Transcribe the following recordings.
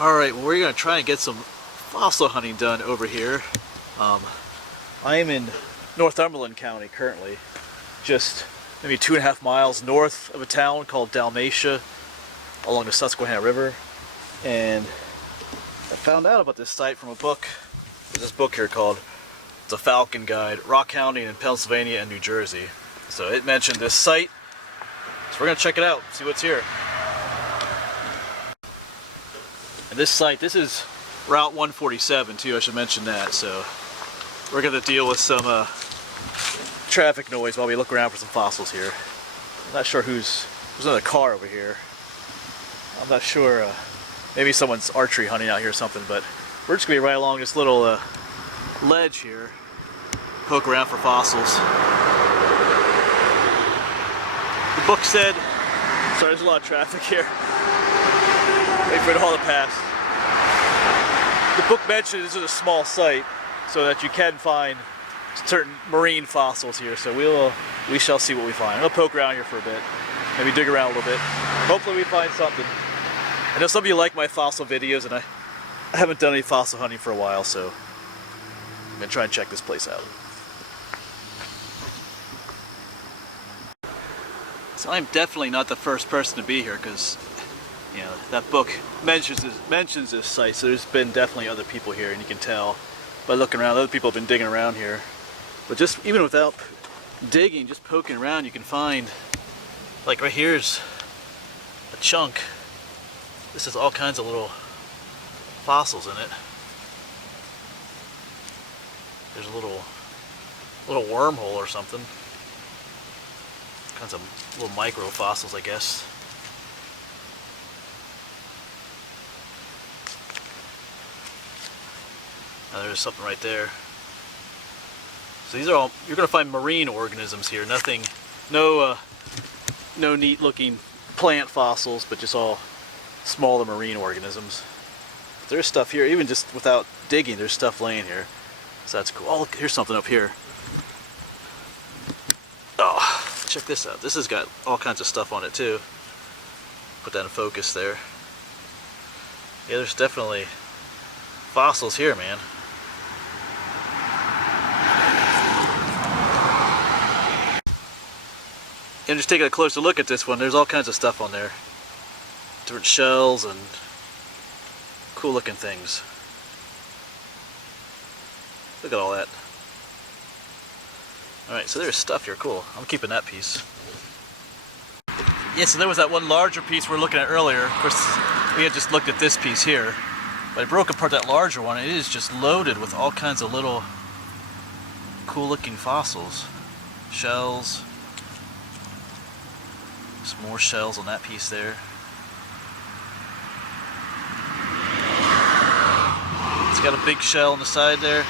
Alright, well, we're going to try and get some fossil hunting done over here. I am in Northumberland County currently, just maybe 2.5 miles north of a town called Dalmatia along the Susquehanna River. And I found out about this site from a book. There's this book here called The Falcon Guide, Rock Hounding in Pennsylvania and New Jersey. So it mentioned this site, so we're going to check it out, see what's here. And this site, this is Route 147 too, I should mention that. So we're going to deal with some traffic noise while we look around for some fossils here. I'm not sure there's another car over here. I'm not sure, maybe someone's archery hunting out here or something, but we're just going to be right along this little ledge here, poke around for fossils. The book said, sorry, there's a lot of traffic here. Wait for it all to pass. The book mentioned this is a small site, so that you can find certain marine fossils here. So we shall see what we find. I'm gonna poke around here for a bit, maybe dig around a little bit. Hopefully we find something. I know some of you like my fossil videos, and I haven't done any fossil hunting for a while, so I'm gonna try and check this place out. So I'm definitely not the first person to be here, because you know that book mentions this site. So there's been definitely other people here, and you can tell by looking around. Other people have been digging around here, but just even without digging, just poking around, you can find, like right here's a chunk. This has all kinds of little fossils in it. There's a little wormhole or something. Kinds of little micro fossils, I guess. Now there's something right there. So these are all, you're going to find marine organisms here. Nothing, no neat looking plant fossils, but just all smaller marine organisms. But there's stuff here, even just without digging, there's stuff laying here. So that's cool. Oh, look, here's something up here. Oh, check this out. This has got all kinds of stuff on it too. Put that in focus there. Yeah, there's definitely fossils here, man. And just taking a closer look at this one, there's all kinds of stuff on there. Different shells and cool looking things. Look at all that. Alright, so there's stuff here, cool. I'm keeping that piece. Yeah, so there was that one larger piece we were looking at earlier. Of course, we had just looked at this piece here. But I broke apart that larger one, and it is just loaded with all kinds of little cool looking fossils. Shells. Some more shells on that piece there. It's got a big shell on the side there.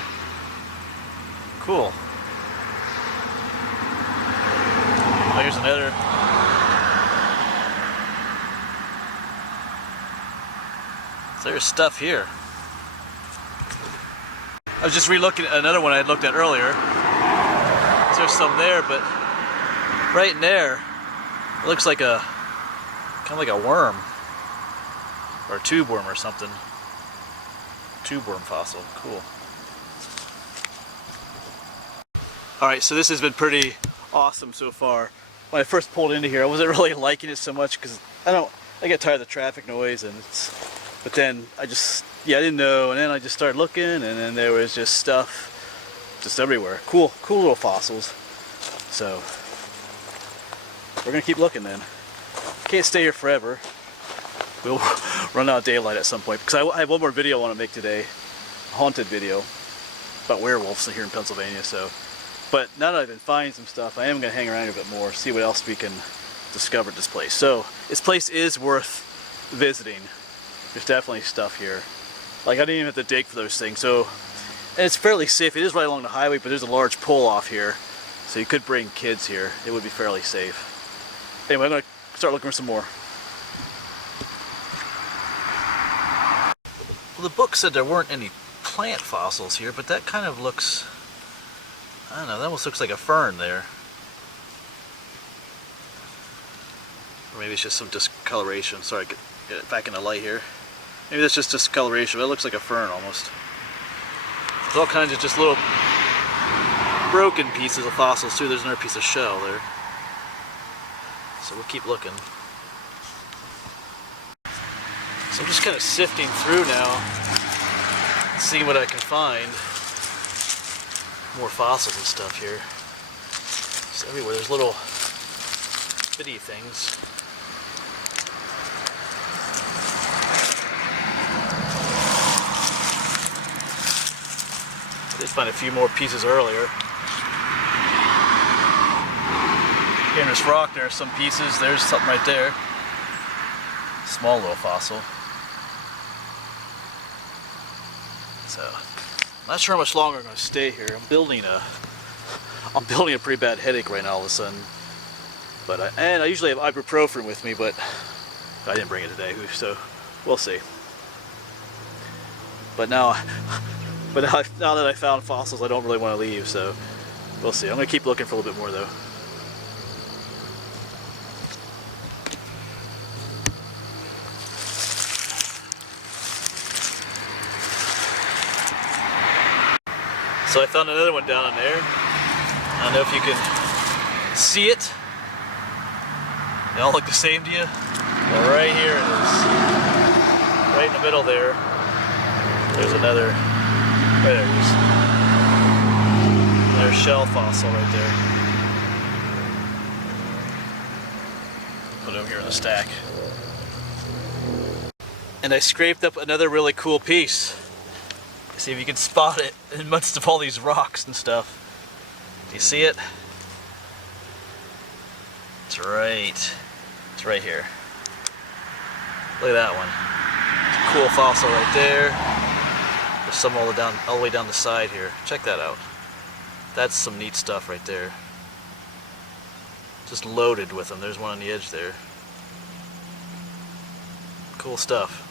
Cool. Oh, here's another. So there's stuff here. I was just re-looking at another one I had looked at earlier. So there's some there, but right in there, it looks like kind of like a worm, or a tube worm or something. Tube worm fossil, cool. Alright, so this has been pretty awesome so far. When I first pulled into here, I wasn't really liking it so much because I get tired of the traffic noise, but then I didn't know, and then I just started looking, and then there was just stuff just everywhere. Cool little fossils. So we're gonna keep looking then. Can't stay here forever. We'll run out of daylight at some point, because I have one more video I want to make today, a haunted video about werewolves here in Pennsylvania. So, but now that I've been finding some stuff, I am gonna hang around a bit more, see what else we can discover at this place. So this place is worth visiting. There's definitely stuff here. Like, I didn't even have to dig for those things. So, and it's fairly safe. It is right along the highway, but there's a large pull off here. So you could bring kids here. It would be fairly safe. Anyway, I'm going to start looking for some more. Well, the book said there weren't any plant fossils here, but that kind of looks, I don't know, that almost looks like a fern there. Or maybe it's just some discoloration. Sorry, get it back in the light here. Maybe that's just discoloration, but it looks like a fern almost. There's all kinds of just little broken pieces of fossils too. There's another piece of shell there. So we'll keep looking. So I'm just kind of sifting through now, seeing what I can find. More fossils and stuff here. It's everywhere. There's little bitty things. I did find a few more pieces earlier. Here in this rock, there are some pieces. There's something right there. Small little fossil. So, I'm not sure how much longer I'm going to stay here. I'm building a pretty bad headache right now all of a sudden. But I usually have ibuprofen with me, but I didn't bring it today, so we'll see. But now that I found fossils, I don't really want to leave, so we'll see. I'm going to keep looking for a little bit more though. So I found another one down in there. I don't know if you can see it. They all look the same to you? Well, right here it is. Right in the middle there. There's another, right there it is. Another shell fossil right there. Put it over here in the stack. And I scraped up another really cool piece. See if you can spot it amidst of all these rocks and stuff. Do you see it? It's right here. Look at that one. It's a cool fossil right there. There's some all the way down the side here. Check that out. That's some neat stuff right there. Just loaded with them. There's one on the edge there. Cool stuff.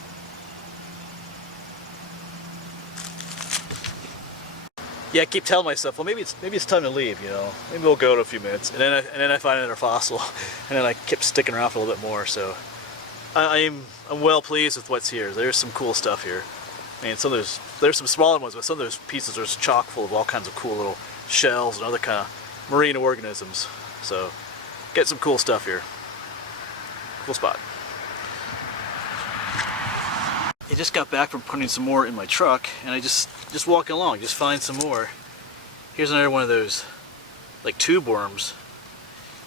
Yeah, I keep telling myself, well, maybe it's time to leave, you know. Maybe we'll go in a few minutes, and then I find another fossil, and then I kept sticking around for a little bit more. So I'm well pleased with what's here. There's some cool stuff here. I mean, there's some smaller ones, but some of those pieces are just chock full of all kinds of cool little shells and other kind of marine organisms. So get some cool stuff here. Cool spot. I just got back from putting some more in my truck, and I just walking along, just find some more. Here's another one of those, like tube worms.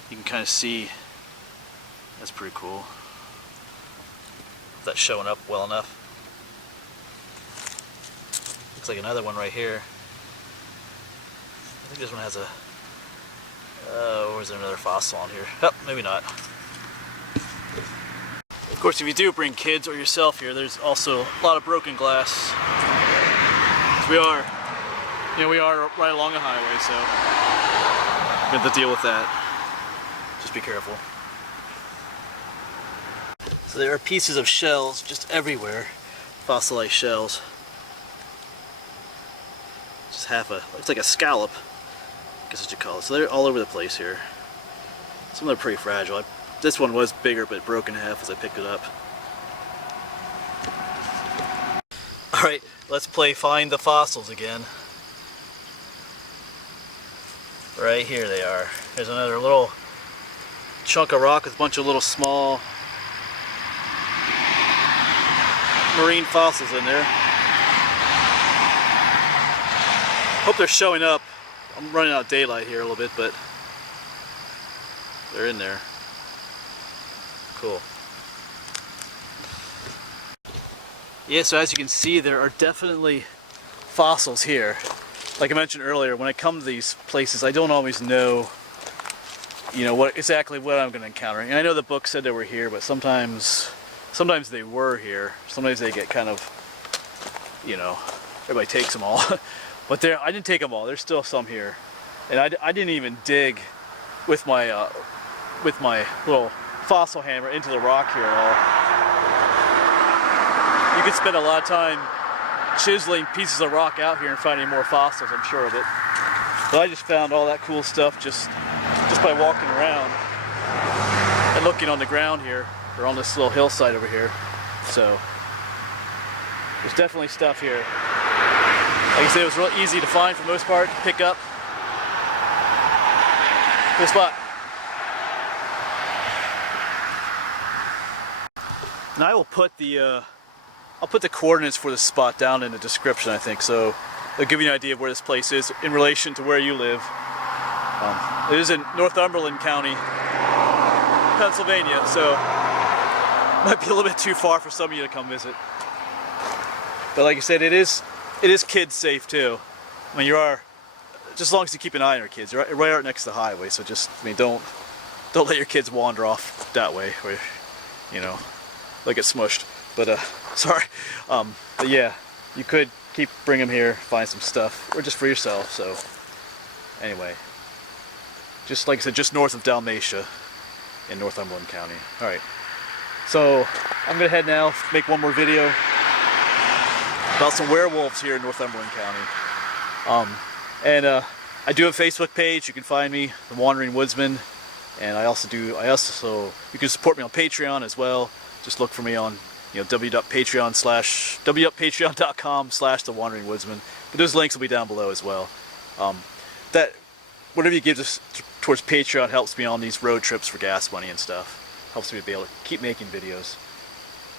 You can kind of see. That's pretty cool. That's showing up well enough. Looks like another one right here. I think this one has a. Or is there another fossil on here? Oh, maybe not. Of course, if you do bring kids or yourself here, there's also a lot of broken glass. We are right along a highway, so we have to deal with that. Just be careful. So there are pieces of shells just everywhere, fossilized shells. Just looks like a scallop, I guess what you call it. So they're all over the place here. Some of them are pretty fragile. This one was bigger, but it broke in half as I picked it up. Alright, let's play Find the Fossils again. Right here they are. There's another little chunk of rock with a bunch of little small marine fossils in there. Hope they're showing up. I'm running out of daylight here a little bit, but they're in there. Cool. Yeah, so as you can see, there are definitely fossils here. Like I mentioned earlier, when I come to these places, I don't always know, you know, exactly what I'm going to encounter. And I know the book said they were here, but sometimes they were here. Sometimes they get kind of, you know, everybody takes them all. But I didn't take them all. There's still some here, and I didn't even dig with my little fossil hammer into the rock here at all. You could spend a lot of time chiseling pieces of rock out here and finding more fossils, I'm sure of it. But I just found all that cool stuff just by walking around and looking on the ground here, or on this little hillside over here. So There's definitely stuff here. Like I said, it was real easy to find for the most part, to pick up. Good spot. Now I will put the I'll put the coordinates for this spot down in the description, I think, so it'll give you an idea of where this place is in relation to where you live. It is in Northumberland County, Pennsylvania, so it might be a little bit too far for some of you to come visit. But like I said, it is kids safe too. I mean, just as long as you keep an eye on your kids. You're right next to the highway, so just, I mean, don't let your kids wander off that way, or, you know, they'll get smushed. But sorry. But yeah, you could bring them here, find some stuff, or just for yourself. So anyway, just like I said, just north of Dalmatia in Northumberland County. All right. So I'm gonna head now, make one more video about some werewolves here in Northumberland County. I do have a Facebook page. You can find me, The Wandering Woodsman, and you can support me on Patreon as well. Just look for me on, you know, www.patreon.com/The Wandering Woodsman. But those links will be down below as well. Whatever you give towards Patreon helps me on these road trips for gas money and stuff. Helps me be able to keep making videos.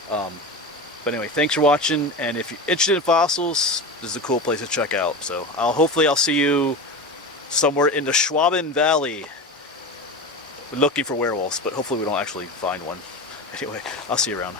But anyway, thanks for watching, and if you're interested in fossils, this is a cool place to check out. So hopefully I'll see you somewhere in the Schwaben Valley. We're looking for werewolves, but hopefully we don't actually find one. Anyway, I'll see you around.